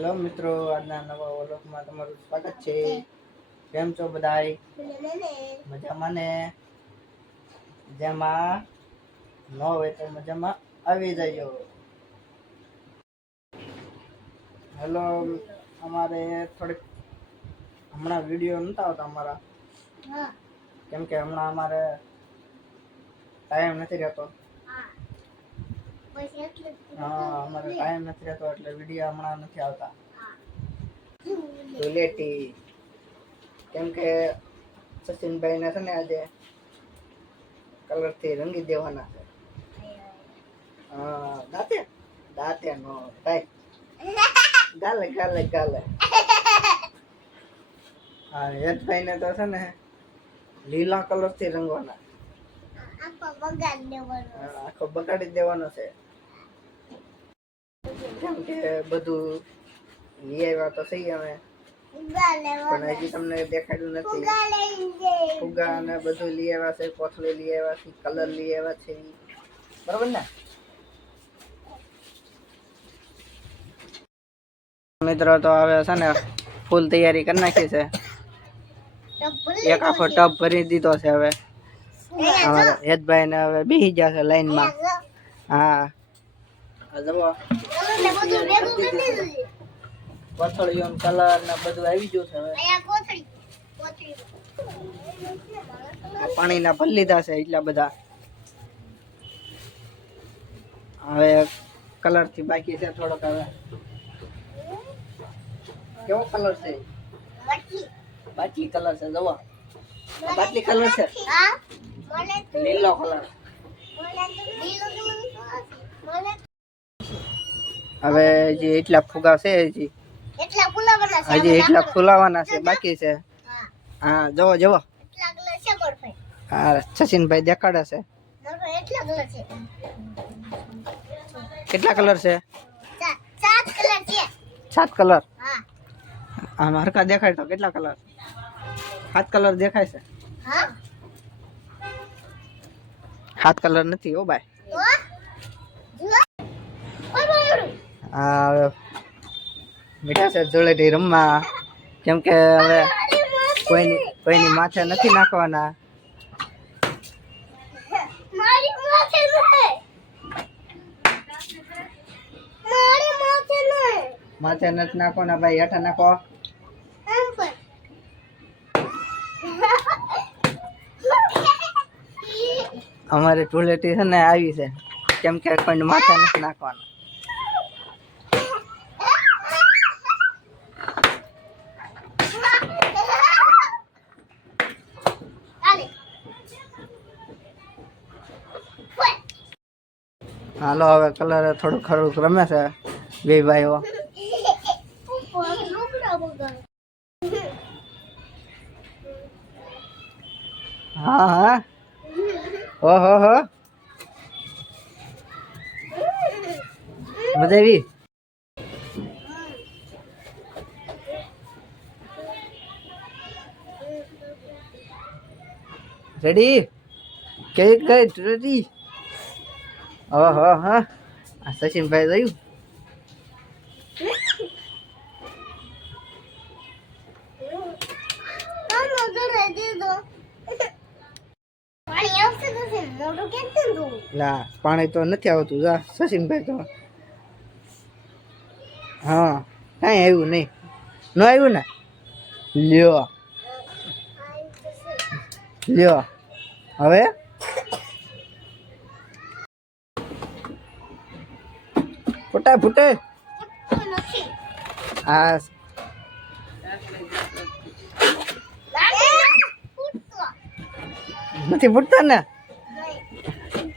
Hello મિત્રો, આજના નવા વ્લોગમાં તમારું સ્વાગત છે. કેમ છો બધાય? મજામાં ને? જેમાં ન હોય તો મજામાં આવી જજો. હેલો, અમારે થોડીક હમણાં વિડીયો નતા આવતા અમારા, કેમ કે હમણાં અમારે ટાઈમ નથી રહેતો. અમારે ટાઈમ નથી રહેતો એટલે વિડીયો હમણાં નથી આવતા. ધૂળેટી કેમ કે સચિનભાઈ ને છે ને આજે કલર થી રંગી દેવાના છે. દાંતે દાંતે નો ભાઈ, ગાલે ગાલે ગાલે. હા, યશભાઈ ને તો છે ને લીલા કલર થી રંગવાના. આખો બગાડી દેવાનો છે. કેમ કે બધું લઈ આવ્યા તો સહી અમે, પણ હજી તમને દેખાડ્યું નથી. ફુગા અને બધું લઈ આવ્યા છે, કોથળી લઈ આવ્યા છે, કલર લઈ આવ્યા છે, બરોબર ને મિત્રો? તો હવે છે ને ફૂલ તૈયારી કરી નાખી છે. એક આખો ટબ ભરી દીધો છે. હવે અમારા હેતભાઈ ને હવે બેસી ગયા છે લાઈન માં. હા, કોથળીઓ કલર ને બધું આવી ગયું છે. હવે પાણી ના ભરી લીધા છે એટલા બધા. હવે કલર થી બાકી છે થોડોક. હવે કેવો કલર છે? બાટલી કલર છે. જોવા બાટલી કલર છે, લીલો કલર. હવે જે એટલા ફુગા છે હજી એટલા ફુલાવાના છે, બાકી છે. હા, જવો જવો. હા, સચિનભાઈ દેખાડે છે. કેટલા કલર છે? 7 કલર. આમ હરકા દેખાય તો કેટલા કલર? 7 કલર દેખાય છે. 7 કલર નથી હો ભાઈ. હા, હવે મીઠા છે ધૂળેટી રમવા. કેમ કે હવે કોઈની માથે નથી નાખવાના. માથે નથી નાખવાના ભાઈ, હેઠા નાખો. અમારે ધૂળેટી છે ને આવી છે, કેમ કે કોઈને માથે નથી નાખવાના. હાલો, હવે કલર થોડું ખરું રમે છે બે ભાઈઓ. હા હા, ઓહો હો, મજા આવી. રેડી? કઈ કઈ રેડી? ઓહો હા, સચિનભાઈ જોયું. લા, પાણી તો નથી આવતું. જા સચિનભાઈ તો હા, કઈ આવ્યું નહીં. ન આવ્યું ને? લ્યો લ્યો. હવે ફૂટે ફૂટે. હા, નથી ફૂટતા ને?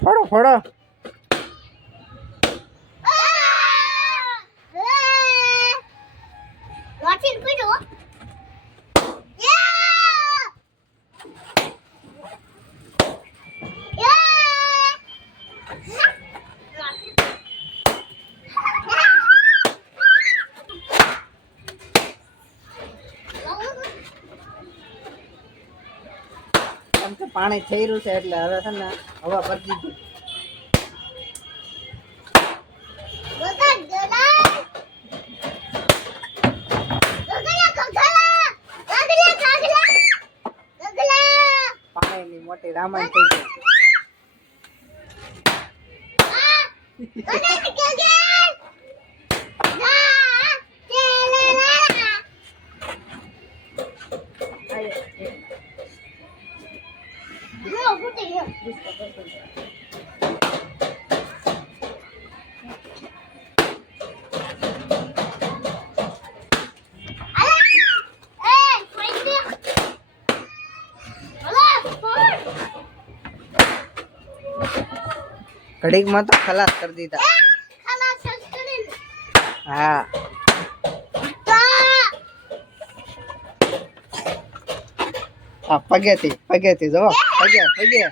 ફોડો ફોડો. પાણી થઈ રહ્યું છે એટલે હવે છે ને હવા ભરી દીધી. એ રામાયણ થઈ ગયું. ઘડીકમાં તો ખલાસ કરી દીધા. હા હા પગેથી જો પગે